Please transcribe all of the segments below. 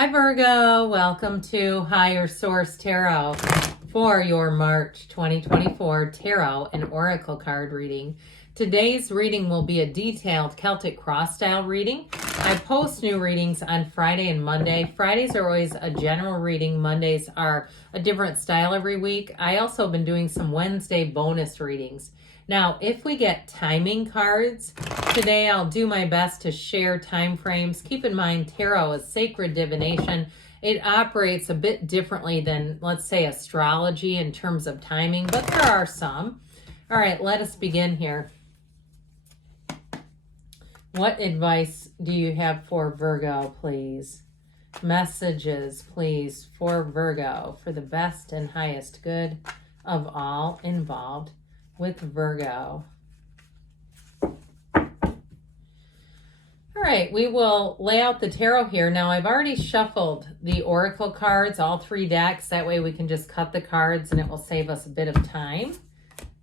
Hi Virgo, welcome to Higher Source Tarot for your March 2024 Tarot and Oracle card reading. Today's reading will be a detailed Celtic cross style reading. I post new readings on Friday and Monday. Fridays are always a general reading. Mondays are a different style every week. I also have been doing some Wednesday bonus readings. Now, if we get timing cards, today I'll do my best to share time frames. Keep in mind, tarot is sacred divination. It operates a bit differently than, let's say, astrology in terms of timing, but there are some. All right, let us begin here. What advice do you have for Virgo, please? Messages, please, for Virgo, for the best and highest good of all involved with Virgo. All right, we will lay out the tarot here. Now, I've already shuffled the oracle cards, all three decks. That way we can just cut the cards and it will save us a bit of time.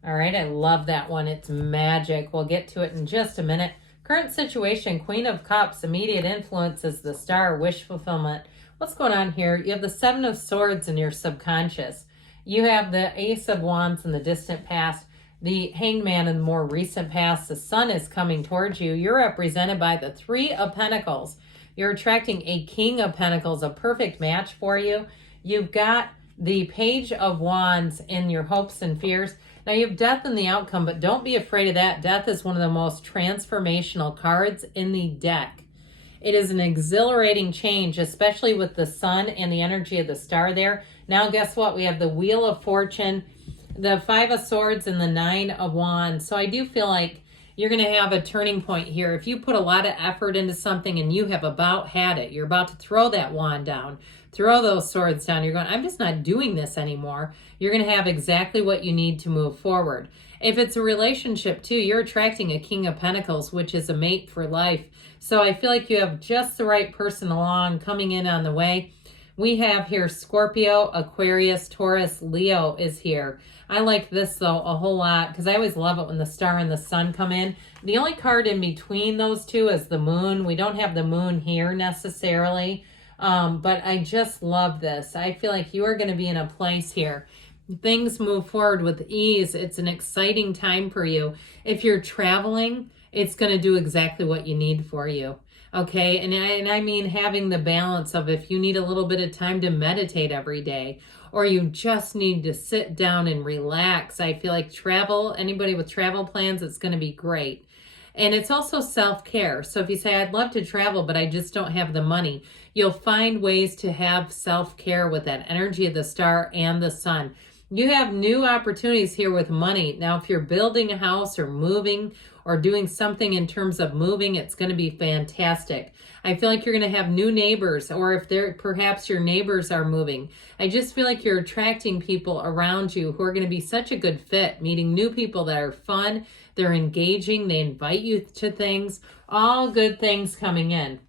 All right, I love that one. It's magic. We'll get to it in just a minute. Current situation, Queen of Cups, immediate influence is the Star, wish fulfillment. What's going on here? You have the Seven of Swords in your subconscious. You have the Ace of Wands in the distant past. The Hanged Man in the more recent past. The Sun is coming towards you. You're represented by the Three of Pentacles. You're attracting a King of Pentacles, a perfect match for you. You've got the Page of Wands in your hopes and fears. Now you have death in the outcome, but don't be afraid of that. Death is one of the most transformational cards in the deck. It is an exhilarating change, especially with the Sun and the energy of the Star there. Now guess what? We have the Wheel of Fortune, the Five of Swords, and the Nine of Wands. So I do feel like you're going to have a turning point here. If you put a lot of effort into something and you have about had it, you're about to throw that wand down, throw those swords down, you're going, I'm just not doing this anymore. You're going to have exactly what you need to move forward. If it's a relationship too, you're attracting a King of Pentacles, which is a mate for life. So I feel like you have just the right person along coming in on the way. We have here Scorpio, Aquarius, Taurus, Leo is here. I like this, though, a whole lot because I always love it when the Star and the Sun come in. The only card in between those two is the Moon. We don't have the Moon here necessarily, but I just love this. I feel like you are going to be in a place here. Things move forward with ease. It's an exciting time for you. If you're traveling, it's going to do exactly what you need for you. Okay, and I mean having the balance of if you need a little bit of time to meditate every day, or you just need to sit down and relax. I feel like travel, anybody with travel plans, it's going to be great. And it's also self-care. So if you say, I'd love to travel, but I just don't have the money, you'll find ways to have self-care with that energy of the Star and the Sun. You have new opportunities here with money. Now, if you're building a house or moving or doing something in terms of moving, it's going to be fantastic. I feel like you're going to have new neighbors, or if they're perhaps your neighbors are moving. I just feel like you're attracting people around you who are going to be such a good fit, meeting new people that are fun, they're engaging, they invite you to things, all good things coming in.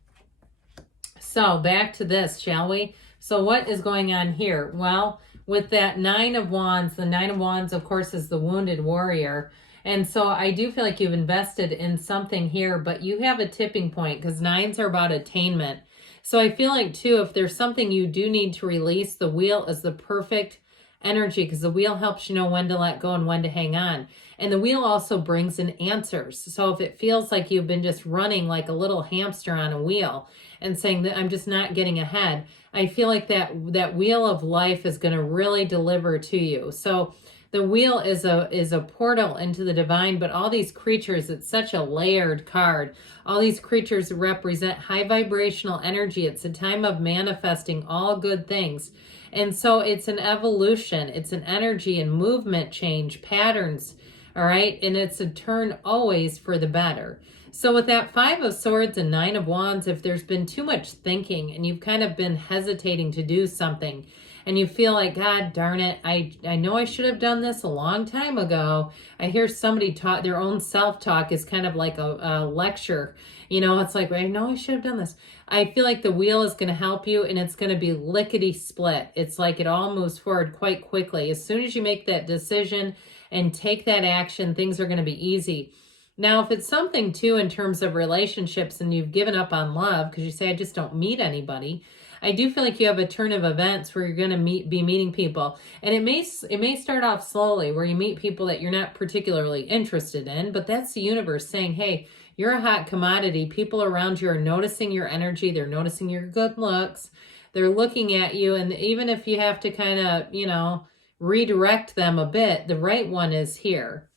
So back to this, shall we? So what is going on here? Well, with that Nine of Wands, the Nine of Wands, of course, is the wounded warrior. And so I do feel like you've invested in something here, but you have a tipping point because nines are about attainment. So I feel like, too, if there's something you do need to release, the wheel is the perfect energy because the wheel helps you know when to let go and when to hang on. And the wheel also brings in answers. So if it feels like you've been just running like a little hamster on a wheel and saying that I'm just not getting ahead, I feel like that wheel of life is going to really deliver to you. So the wheel is a portal into the divine, but all these creatures, it's such a layered card. All these creatures represent high vibrational energy. It's a time of manifesting all good things. And so it's an evolution. It's an energy and movement change, patterns, all right? And it's a turn always for the better. So with that Five of Swords and Nine of Wands, if there's been too much thinking and you've kind of been hesitating to do something and you feel like, God darn it, I know I should have done this a long time ago. I hear somebody talk, their own self-talk is kind of like a lecture. You know, it's like, I know I should have done this. I feel like the wheel is going to help you and it's going to be lickety split. It's like it all moves forward quite quickly. As soon as you make that decision and take that action, things are going to be easy. Now, if it's something too in terms of relationships and you've given up on love because you say, I just don't meet anybody, I do feel like you have a turn of events where you're going to be meeting people. And it may start off slowly where you meet people that you're not particularly interested in, but that's the universe saying, hey, you're a hot commodity. People around you are noticing your energy. They're noticing your good looks. They're looking at you. And even if you have to kind of, redirect them a bit, the right one is here.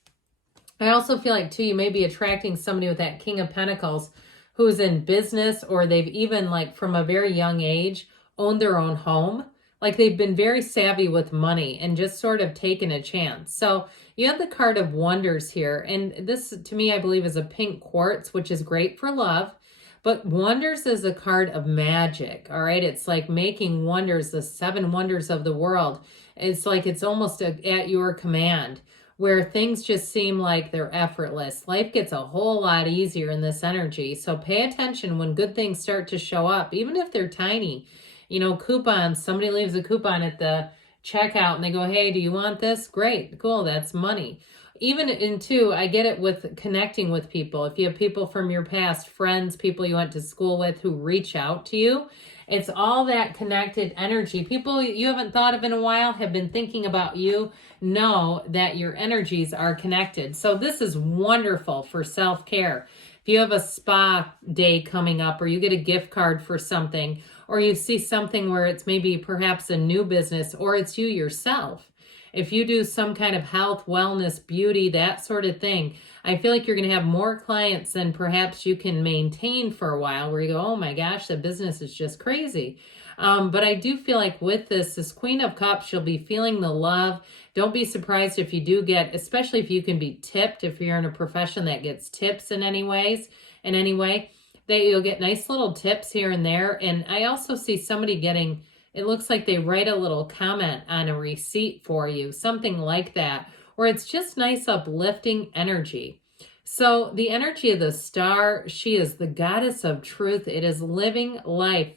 I also feel like, too, you may be attracting somebody with that King of Pentacles who's in business, or they've even, like, from a very young age, owned their own home. Like, they've been very savvy with money and just sort of taken a chance. So you have the card of Wonders here. And this, to me, I believe is a pink quartz, which is great for love. But Wonders is a card of magic, all right? It's like making wonders, the 7 wonders of the world. It's like it's almost at your command, where things just seem like they're effortless. Life gets a whole lot easier in this energy. So pay attention when good things start to show up, even if they're tiny. Coupons, somebody leaves a coupon at the checkout and they go, hey, do you want this? Great, cool, that's money. Even I get it with connecting with people. If you have people from your past, friends, people you went to school with who reach out to you, it's all that connected energy. People you haven't thought of in a while have been thinking about you. Know that your energies are connected. So this is wonderful for self-care. If you have a spa day coming up, or you get a gift card for something, or you see something where it's maybe perhaps a new business, or it's you yourself. If you do some kind of health, wellness, beauty, that sort of thing, I feel like you're going to have more clients than perhaps you can maintain for a while, where you go, oh my gosh, the business is just crazy. But I do feel like with this Queen of Cups, you'll be feeling the love. Don't be surprised if you do get, especially if you can be tipped, if you're in a profession that gets tips in any way, that you'll get nice little tips here and there. And I also see somebody getting, it looks like they write a little comment on a receipt for you, something like that, or it's just nice uplifting energy. So the energy of the star, she is the goddess of truth. It is living life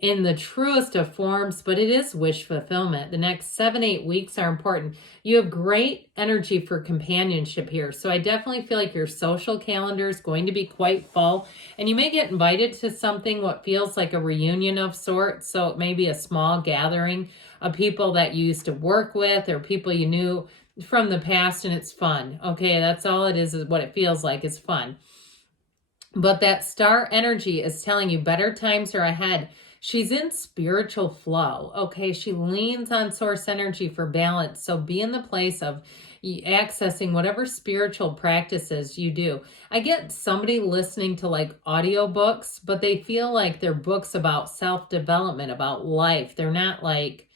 in the truest of forms, but it is wish fulfillment. The next 7-8 weeks are important. You have great energy for companionship here. So I definitely feel like your social calendar is going to be quite full, and you may get invited to something what feels like a reunion of sorts. So it may be a small gathering of people that you used to work with, or people you knew from the past, and it's fun. Okay, that's all it is what it feels like. It's fun. But that star energy is telling you better times are ahead. She's in spiritual flow. Okay, she leans on source energy for balance. So be in the place of accessing whatever spiritual practices you do. I get somebody listening to like audiobooks, but they feel like they're books about self-development, about life. They're not like,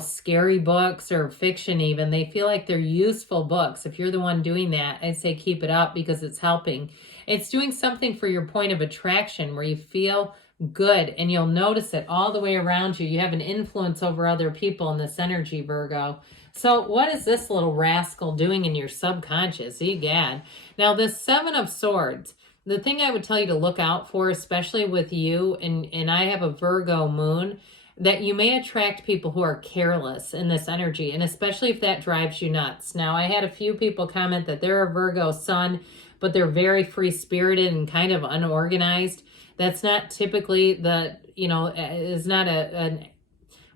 scary books or fiction even. They feel like they're useful books. If you're the one doing that, I'd say keep it up because it's helping. It's doing something for your point of attraction where you feel good, and you'll notice it all the way around you. You have an influence over other people in this energy, Virgo. So what is this little rascal doing in your subconscious? Egad. Now, this 7 of Swords, the thing I would tell you to look out for, especially with you, and I have a Virgo moon, that you may attract people who are careless in this energy, and especially if that drives you nuts. Now, I had a few people comment that they're a Virgo sun, but they're very free-spirited and kind of unorganized. That's not typically is not a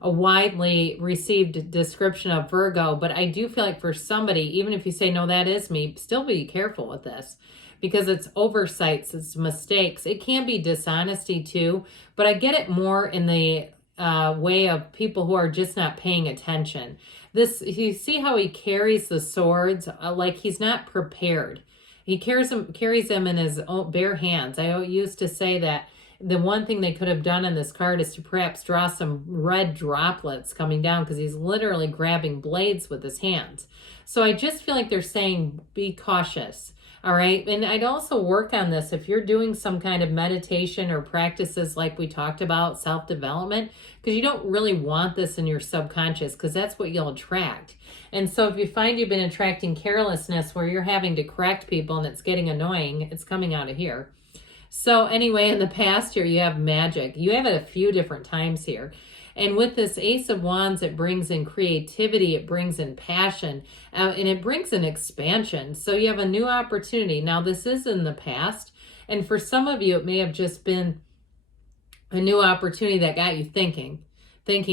widely received description of Virgo, but I do feel like for somebody, even if you say, no, that is me, still be careful with this because it's oversights, it's mistakes. It can be dishonesty too, but I get it more in the way of people who are just not paying attention. You see how he carries the swords like he's not prepared. He carries them in his own bare hands. I used to say that the one thing they could have done in this card is to perhaps draw some red droplets coming down because he's literally grabbing blades with his hands. So I just feel like they're saying, be cautious. All right. And I'd also work on this if you're doing some kind of meditation or practices like we talked about, self-development, because you don't really want this in your subconscious because that's what you'll attract. And so if you find you've been attracting carelessness where you're having to correct people and it's getting annoying, it's coming out of here. So anyway, in the past here, you have magic. You have it a few different times here. And with this Ace of Wands, it brings in creativity, it brings in passion, and it brings in expansion. So you have a new opportunity. Now, this is in the past, and for some of you, it may have just been a new opportunity that got you thinking,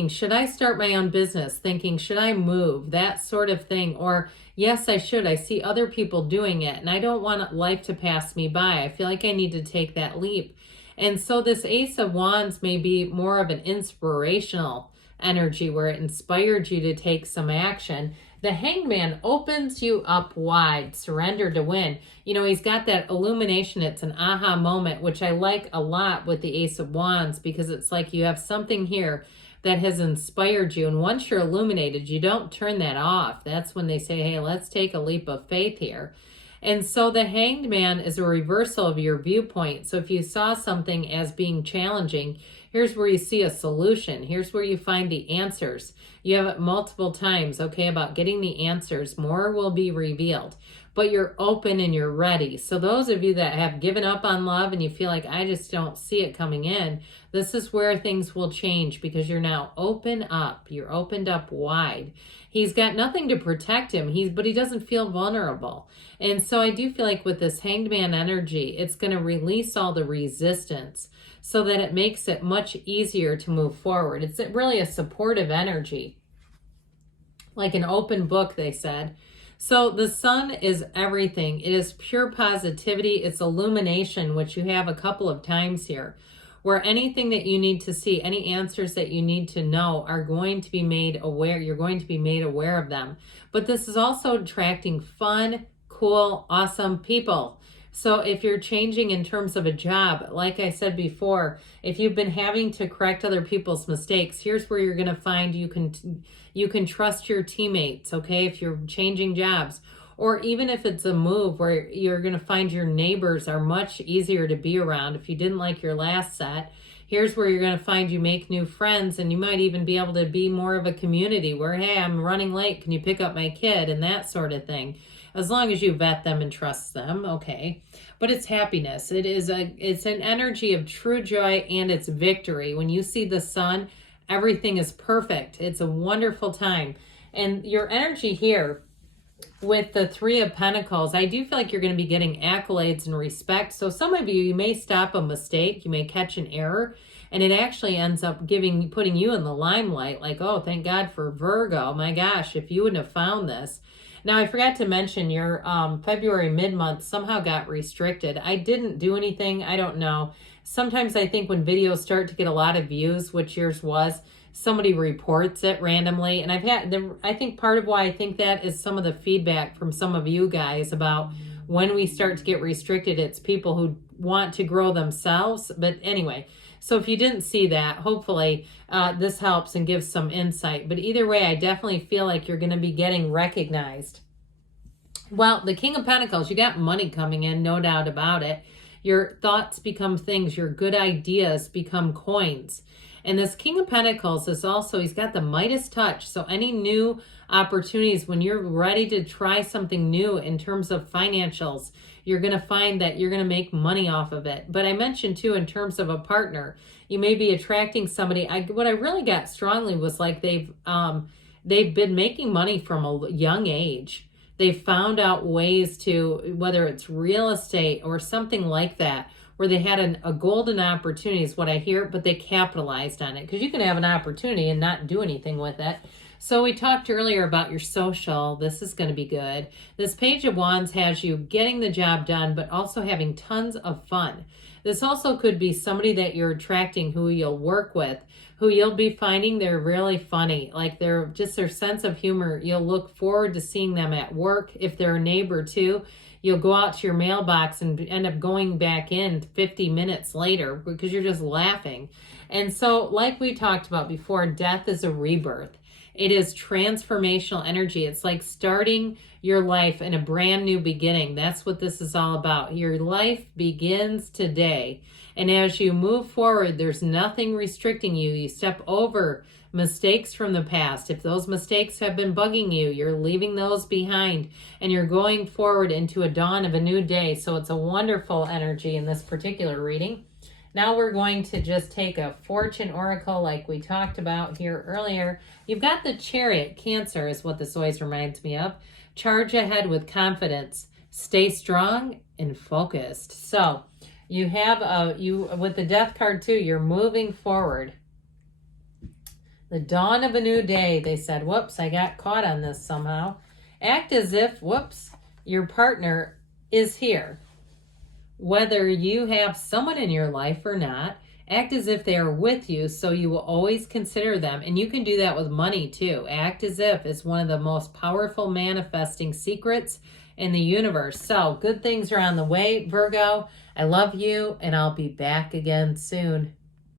should I start my own business? Thinking, should I move? That sort of thing. Or, yes, I should. I see other people doing it, and I don't want life to pass me by. I feel like I need to take that leap. And so this Ace of Wands may be more of an inspirational energy where it inspired you to take some action. The Hangman opens you up wide, surrender to win. You know, he's got that illumination. It's an aha moment, which I like a lot with the Ace of Wands, because it's like you have something here that has inspired you. And once you're illuminated, you don't turn that off. That's when they say, hey, let's take a leap of faith here. And so the Hanged Man is a reversal of your viewpoint. So if you saw something as being challenging, here's where you see a solution. Here's where you find the answers. You have it multiple times, okay, about getting the answers. More will be revealed, but you're open and you're ready. So those of you that have given up on love and you feel like, I just don't see it coming in, this is where things will change, because you're now open up. You're opened up wide. He's got nothing to protect him, but he doesn't feel vulnerable. And so I do feel like with this Hanged Man energy, it's going to release all the resistance so that it makes it much easier to move forward. It's really a supportive energy, like an open book, they said. So the sun is everything. It is pure positivity. It's illumination, which you have a couple of times here, where anything that you need to see, any answers that you need to know are going to be made aware. You're going to be made aware of them. But this is also attracting fun, cool, awesome people. So if you're changing in terms of a job, like I said before, if you've been having to correct other people's mistakes, here's where you're going to find you can trust your teammates, okay, if you're changing jobs. Or even if it's a move where you're going to find your neighbors are much easier to be around. If you didn't like your last set, here's where you're going to find you make new friends, and you might even be able to be more of a community where, hey, I'm running late, can you pick up my kid, and that sort of thing. As long as you vet them and trust them, okay. But it's happiness. It's an energy of true joy, and it's victory. When you see the sun, everything is perfect. It's a wonderful time. And your energy here with the Three of Pentacles, I do feel like you're going to be getting accolades and respect. So some of you may stop a mistake, you may catch an error, and it actually ends up putting you in the limelight. Like, oh, thank God for Virgo. My gosh, if you wouldn't have found this. Now, I forgot to mention your February mid-month somehow got restricted. I didn't do anything. I don't know. Sometimes I think when videos start to get a lot of views, which yours was, somebody reports it randomly. And I think part of why I think that is some of the feedback from some of you guys about when we start to get restricted, it's people who want to grow themselves. But anyway, so if you didn't see that, hopefully this helps and gives some insight. But either way, I definitely feel like you're going to be getting recognized. Well, the King of Pentacles, you got money coming in, no doubt about it. Your thoughts become things. Your good ideas become coins. And this King of Pentacles is also, he's got the Midas touch. So any new opportunities, when you're ready to try something new in terms of financials, you're going to find that you're going to make money off of it. But I mentioned too, in terms of a partner, you may be attracting somebody. What I really got strongly was like they've been making money from a young age. They've found out ways to, whether it's real estate or something like that, where they had a golden opportunity is what I hear, but they capitalized on it. Because you can have an opportunity and not do anything with it. So we talked earlier about your social. This is going to be good. This Page of Wands has you getting the job done, but also having tons of fun. This also could be somebody that you're attracting who you'll work with, who you'll be finding they're really funny. Like their sense of humor. You'll look forward to seeing them at work. If they're a neighbor too, you'll go out to your mailbox and end up going back in 50 minutes later because you're just laughing. And so like we talked about before, death is a rebirth. It is transformational energy. It's like starting your life in a brand new beginning. That's what this is all about. Your life begins today. And as you move forward, there's nothing restricting you. You step over mistakes from the past. If those mistakes have been bugging you, you're leaving those behind and you're going forward into a dawn of a new day. So it's a wonderful energy in this particular reading. Now we're going to just take a fortune oracle like we talked about here earlier. You've got the Chariot. Cancer is what this always reminds me of. Charge ahead with confidence. Stay strong and focused. So you have with the Death card too, you're moving forward. The dawn of a new day. They said, whoops, I got caught on this somehow. Act as if, whoops, your partner is here. Whether you have someone in your life or not, act as if they are with you, so you will always consider them. And you can do that with money too. Act as if is one of the most powerful manifesting secrets in the universe. So good things are on the way, Virgo. I love you, and I'll be back again soon.